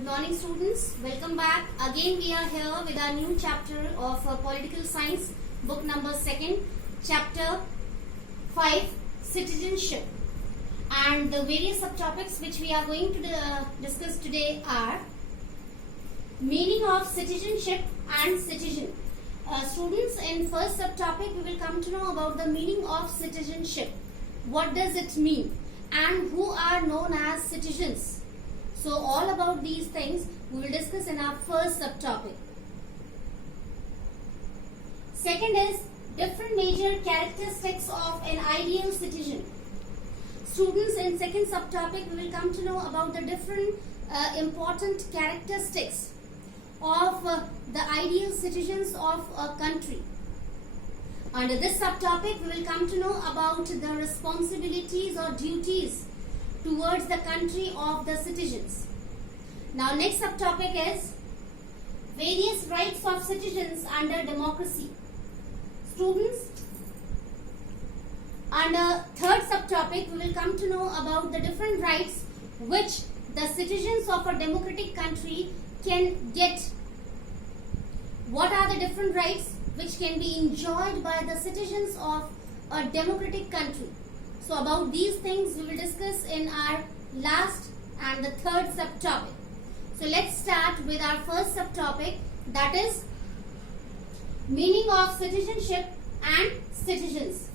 Good morning, students. Welcome back. Again, we are here with our new chapter of Political Science, book number 2, chapter 5, Citizenship. And the various subtopics which we are going to discuss today are meaning of citizenship and citizen. Students, in first subtopic, we will come to know about the meaning of citizenship. What does it mean? And who are known as citizens? So all about these things we will discuss in our first subtopic. Second is different major characteristics of an ideal citizen. Students, in second subtopic we will come to know about the different important characteristics of the ideal citizens of a country. Under this subtopic we will come to know about the responsibilities or duties towards the country of the citizens. Now next subtopic is various rights of citizens under democracy. Students, under third subtopic we will come to know about the different rights which the citizens of a democratic country can get. What are the different rights which can be enjoyed by the citizens of a democratic country? So about these things we will discuss in our last and the third subtopic. So let's start with our first subtopic, that is meaning of citizenship and citizens.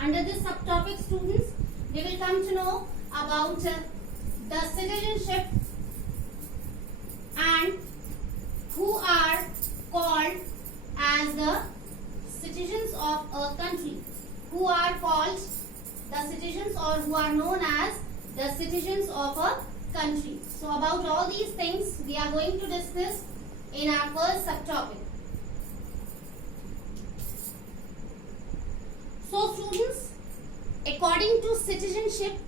Under this subtopic, students, we will come to know about the citizenship and who are called as the citizens of a country. Who are called the citizens or who are known as the citizens of a country. So about all these things we are going to discuss in our first subtopic. So students, according to citizenship,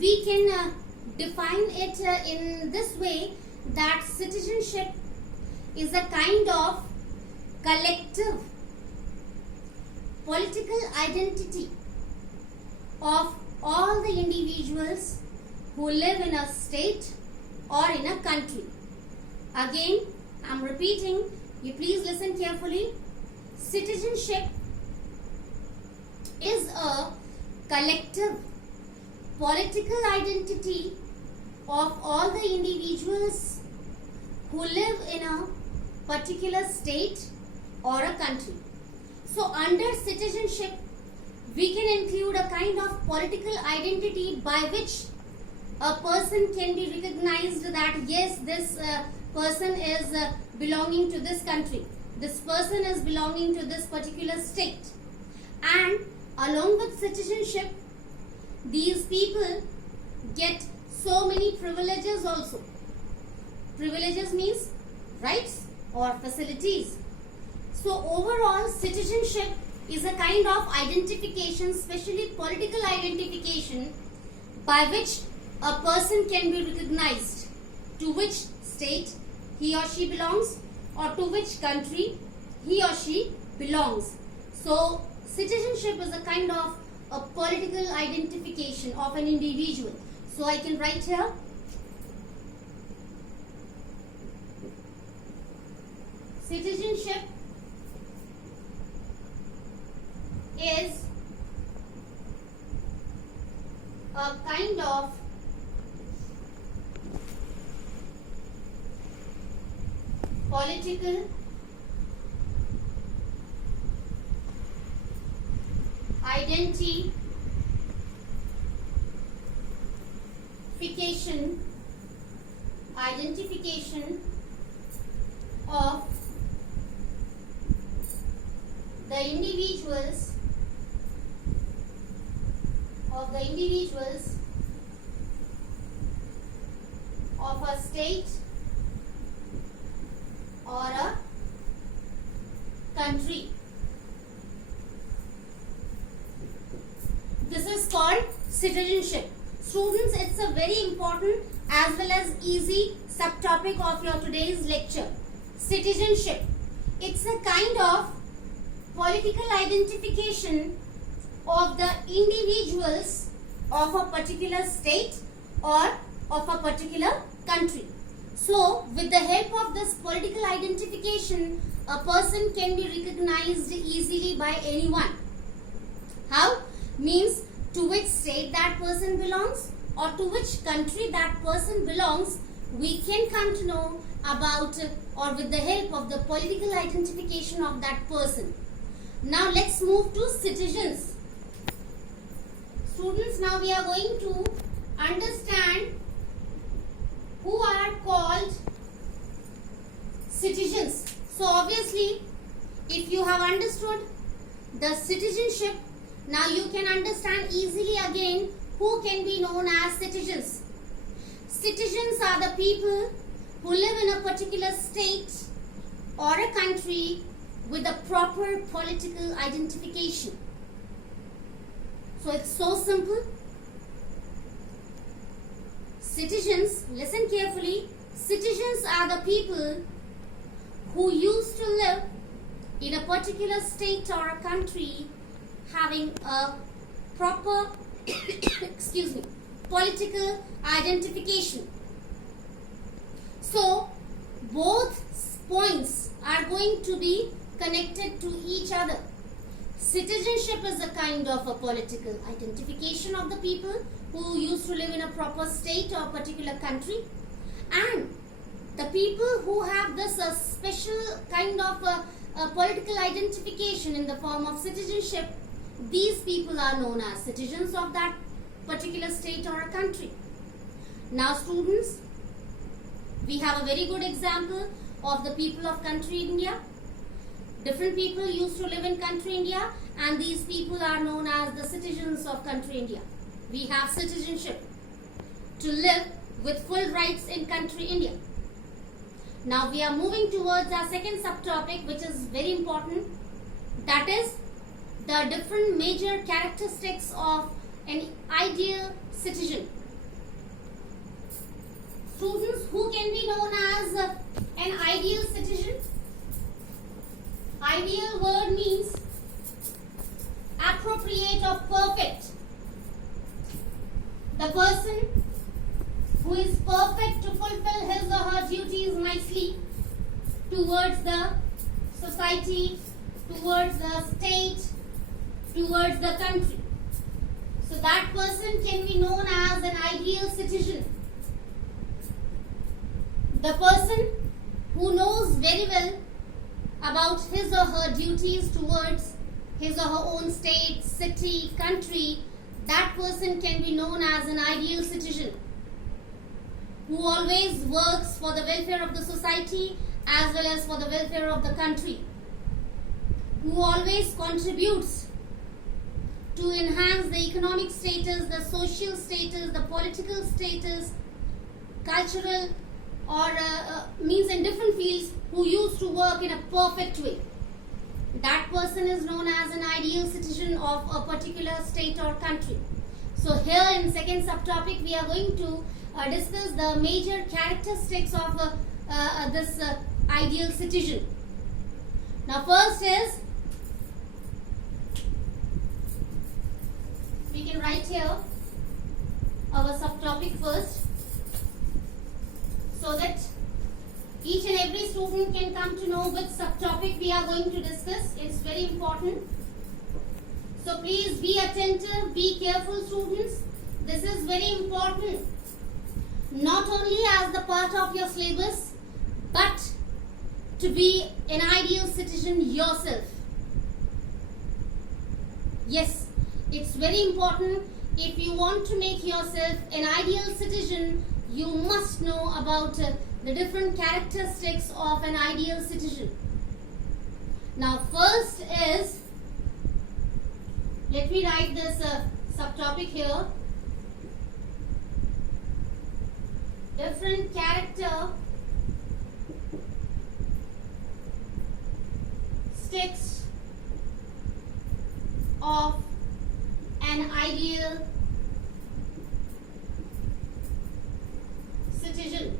we can define it in this way, that citizenship is a kind of collective political identity of all the individuals who live in a state or in a country. Again, I am repeating, you please listen carefully. Citizenship is a collective political identity of all the individuals who live in a particular state or a country. So under citizenship, we can include a kind of political identity by which a person can be recognized that yes, this person is belonging to this country. This person is belonging to this particular state. And along with citizenship, these people get so many privileges also. Privileges means rights or facilities. So overall, citizenship is a kind of identification, especially political identification, by which a person can be recognized to which state he or she belongs or to which country he or she belongs. So citizenship is a kind of a political identification of an individual. So I can write here, citizenship is a kind of political identification of the individuals of a state or a country. This is called citizenship. Students, it's a very important as well as easy subtopic of your today's lecture. Citizenship. It's a kind of political identification of the individuals of a particular state or of a particular country. So, with the help of this political identification, a person can be recognized easily by anyone. How? Means to which state that person belongs or to which country that person belongs, we can come to know about or with the help of the political identification of that person. Now let's move to citizens. Students, now we are going to understand who are called citizens. So obviously, if you have understood the citizenship, now you can understand easily again who can be known as citizens. Citizens are the people who live in a particular state or a country with a proper political identification. So it's so simple. Citizens, listen carefully. Citizens are the people who used to live in a particular state or a country having a proper political identification. So both points are going to be connected to each other. Citizenship is a kind of a political identification of the people who used to live in a proper state or particular country, and the people who have this special kind of a political identification in the form of citizenship, these people are known as citizens of that particular state or a country. Now students, we have a very good example of the people of country India. Different people used to live in country India, and these people are known as the citizens of country India. We have citizenship to live with full rights in country India. Now we are moving towards our second subtopic, which is very important. That is the different major characteristics of an ideal citizen. Students, who can be known as an ideal citizen? Ideal word means appropriate or perfect. The person who is perfect to fulfill his or her duties nicely towards the society, towards the state, towards the country. So that person can be known as an ideal citizen. The person who knows very well about his or her duties towards his or her own state, city, country, that person can be known as an ideal citizen, who always works for the welfare of the society as well as for the welfare of the country, who always contributes to enhance the economic status, the social status, the political status, cultural or means in different fields, who used to work in a perfect way. That person is known as an ideal citizen of a particular state or country. So here in second subtopic, we are going to discuss the major characteristics of this ideal citizen. Now first is, we can write here our subtopic first, so that each and every student can come to know which subtopic we are going to discuss. It's very important. So please be attentive, be careful students. This is very important. Not only as the part of your syllabus, but to be an ideal citizen yourself. Yes, it's very important. If you want to make yourself an ideal citizen, you must know about the different characteristics of an ideal citizen. Now first is, let me write this subtopic here. Different characteristics of an ideal citizen.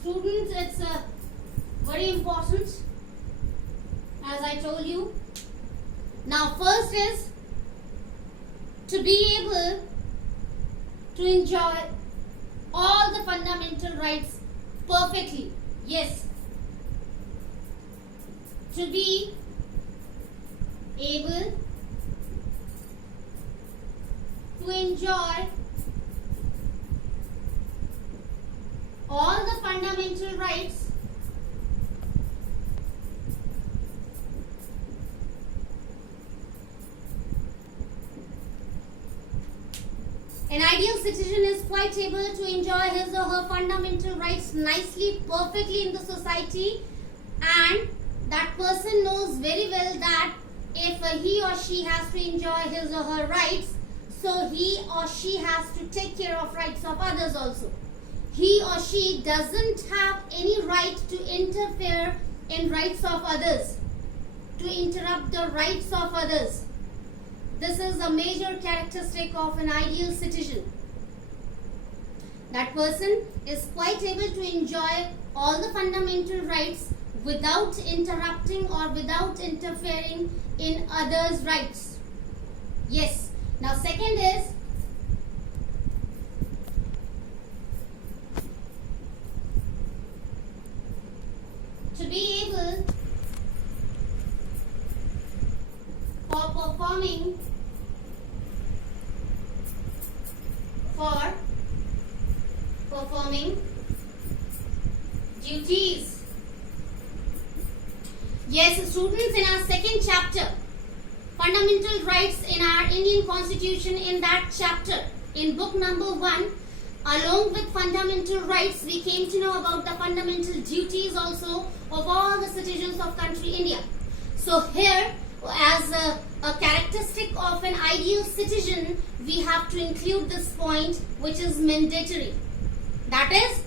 Students, it's very important, as I told you. Now first is to be able to enjoy all the fundamental rights perfectly. Yes. To be able to enjoy all the fundamental rights an ideal citizen is quite able to enjoy his or her fundamental rights nicely, perfectly in the society, and that person knows very well that if he or she has to enjoy his or her rights, so he or she has to take care of rights of others also. He or she doesn't have any right to interfere in rights of others, to interrupt the rights of others. This is a major characteristic of an ideal citizen. That person is quite able to enjoy all the fundamental rights without interrupting or without interfering in others' rights. Yes. Now second is to be able performing duties. Yes, students, in our second chapter, fundamental rights in our Indian Constitution, in that chapter, in book number 1, along with fundamental rights, we came to know about the fundamental duties also of all the citizens of country India. So here, as a characteristic of an ideal citizen, we have to include this point, which is mandatory. That is,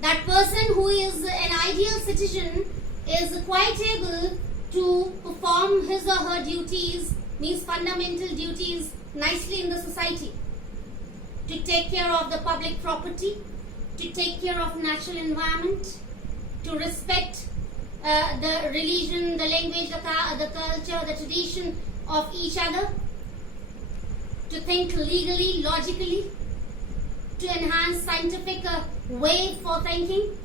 that person who is an ideal citizen is quite able to perform his or her duties, means fundamental duties, nicely in the society. To take care of the public property, to take care of natural environment, to respect the religion, the language, the culture, the tradition of each other, to think legally, logically, to enhance scientific way for thinking.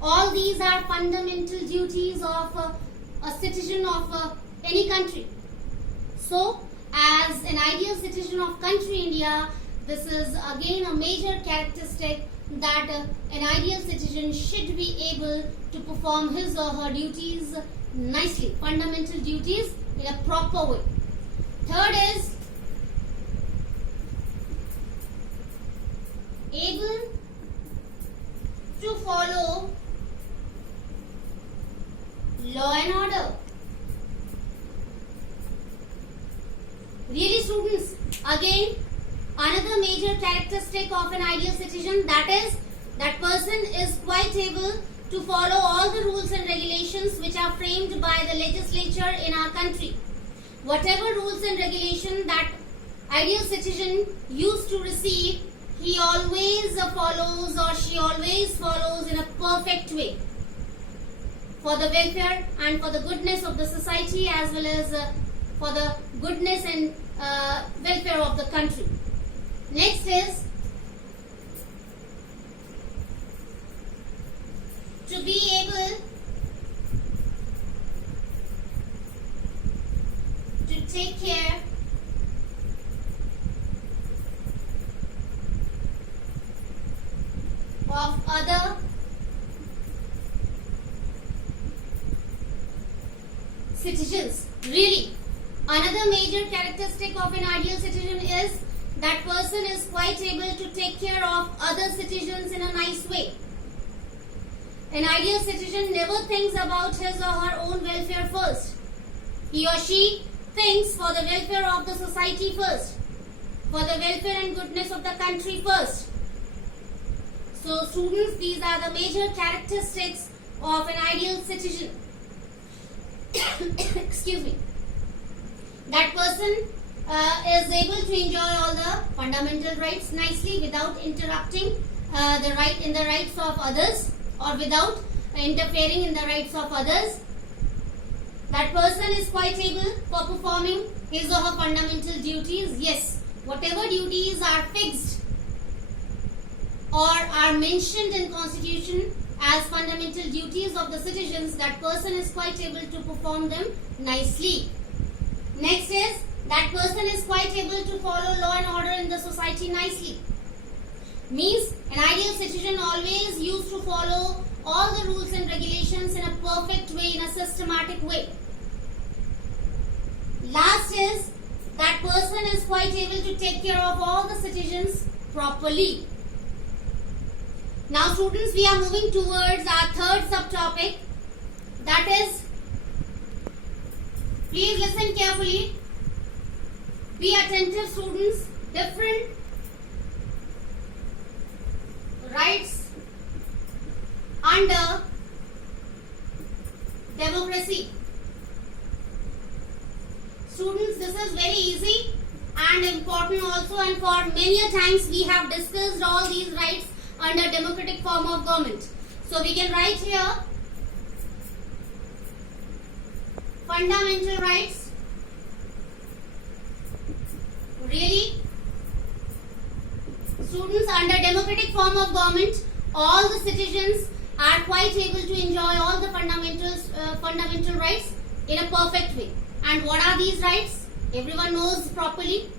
All these are fundamental duties of a citizen of any country. So, as an ideal citizen of country India, this is again a major characteristic that an ideal citizen should be able to perform his or her duties nicely, fundamental duties in a proper way. Third is able to follow law and order. Really, students, again another major characteristic of an ideal citizen, that is, that person is quite able to follow all the rules and regulations which are framed by the legislature in our country. Whatever rules and regulation that ideal citizen used to receive, he always follows or she always follows in a perfect way, for the welfare and for the goodness of the society, as well as for the goodness and welfare of the country. Next is to be able to take care of other citizens. Really, another major characteristic of an ideal citizen is that person is quite able to take care of other citizens in a nice way. An ideal citizen never thinks about his or her own welfare first. He or she thinks for the welfare of the society first, for the welfare and goodness of the country first. So students, these are the major characteristics of an ideal citizen. Excuse me. That person is able to enjoy all the fundamental rights nicely without interrupting the rights of others, or without interfering in the rights of others. That person is quite able for performing his or her fundamental duties. Yes, whatever duties are fixed or are mentioned in Constitution as fundamental duties of the citizens, that person is quite able to perform them nicely. Next is, that person is quite able to follow law and order in the society nicely. Means an ideal citizen always used to follow all the rules and regulations in a perfect way, in a systematic way. Last is, that person is quite able to take care of all the citizens properly. Now students, we are moving towards our third subtopic, that is, please listen carefully, be attentive students, different rights under democracy. Students, this is very easy and important also, and for many a times we have discussed all these rights under democratic form of government. So we can write here fundamental rights. Really? Students, under democratic form of government, all the citizens are quite able to enjoy all the fundamental rights in a perfect way. And what are these rights? Everyone knows properly.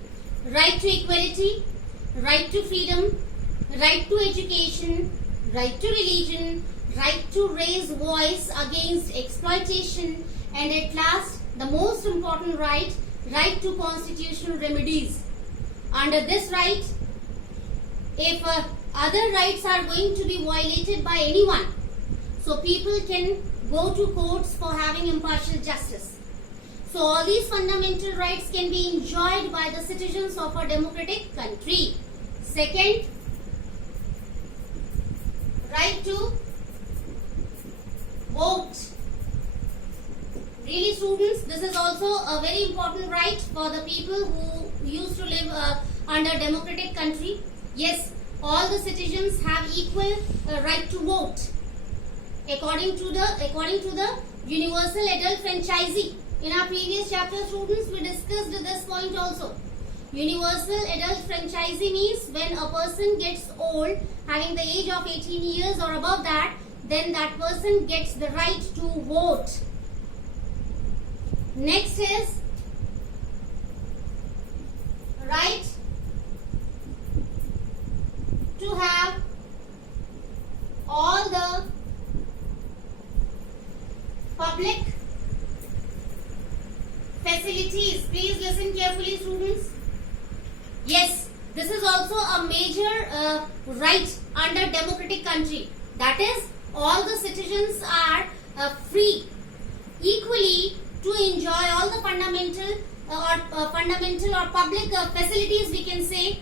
Right to equality, right to freedom, right to education, right to religion, right to raise voice against exploitation, and at last, the most important right, right to constitutional remedies. Under this right, if other rights are going to be violated by anyone, so people can go to courts for having impartial justice. So all these fundamental rights can be enjoyed by the citizens of a democratic country. Second, right to vote. Really students, this is also a very important right for the people who used to live under democratic country. Yes, all the citizens have equal right to vote according to the universal adult franchisee. In our previous chapter, students, we discussed this point also. Universal adult franchisee means when a person gets old, having the age of 18 years or above that, then that person gets the right to vote. Next is right to have all the public facilities. Please listen carefully, students. Yes, this is also a major right under democratic country. That is, all the citizens are free equally to enjoy all the fundamental or public facilities, we can say,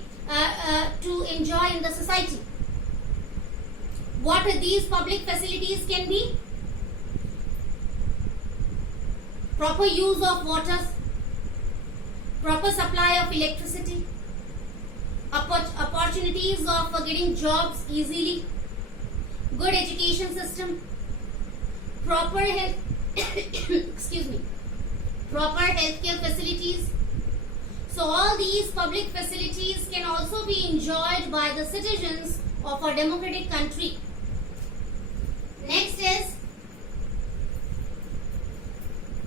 to enjoy in the society. What these public facilities can be? Proper use of water, proper supply of electricity, opportunities of getting jobs easily, good education system, proper health excuse me, proper healthcare facilities. So all these public facilities can also be enjoyed by the citizens of a democratic country. Next is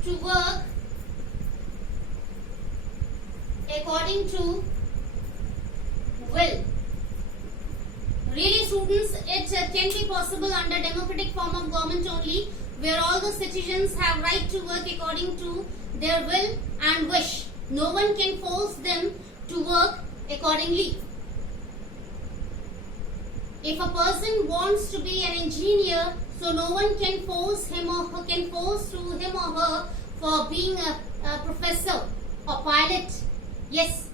to work according to will. Really students, it can be possible under democratic form of government only, where all the citizens have right to work according to their will and wish. No one can force them to work accordingly. If a person wants to be an engineer, so no one can force him or her for being a professor or pilot. Yes,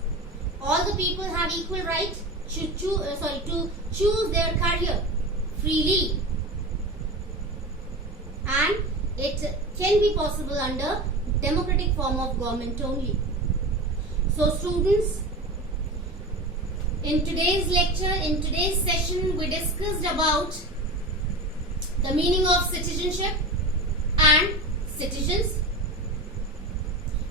all the people have equal right to choose their career freely, and it can be possible under democratic form of government only. So students, in today's lecture, in today's session, we discussed about the meaning of citizenship and citizens,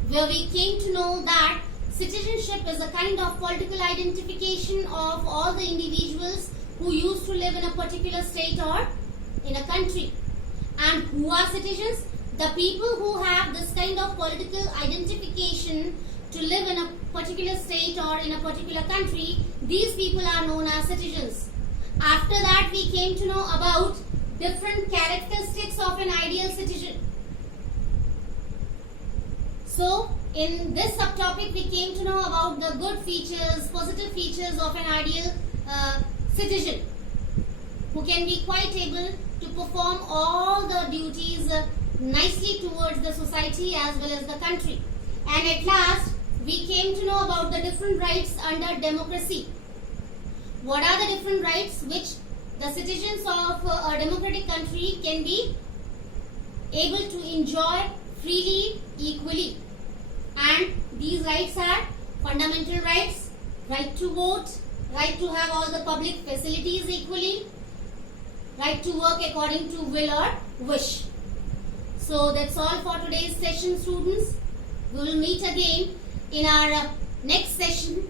where we came to know that citizenship is a kind of political identification of all the individuals who used to live in a particular state or in a country. And who are citizens? The people who have this kind of political identification to live in a particular state or in a particular country, these people are known as citizens. After that, we came to know about different characteristics of an ideal citizen. So, in this subtopic, we came to know about the good features, positive features of an ideal citizen, who can be quite able to perform all the duties nicely towards the society as well as the country. And at last, we came to know about the different rights under democracy. What are the different rights which the citizens of a democratic country can be able to enjoy freely, equally? And these rights are fundamental rights, right to vote, right to have all the public facilities equally, right to work according to will or wish. So that's all for today's session, students. We will meet again in our next session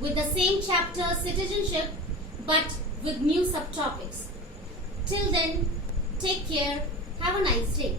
with the same chapter, citizenship, but with new subtopics. Till then, take care. Have a nice day.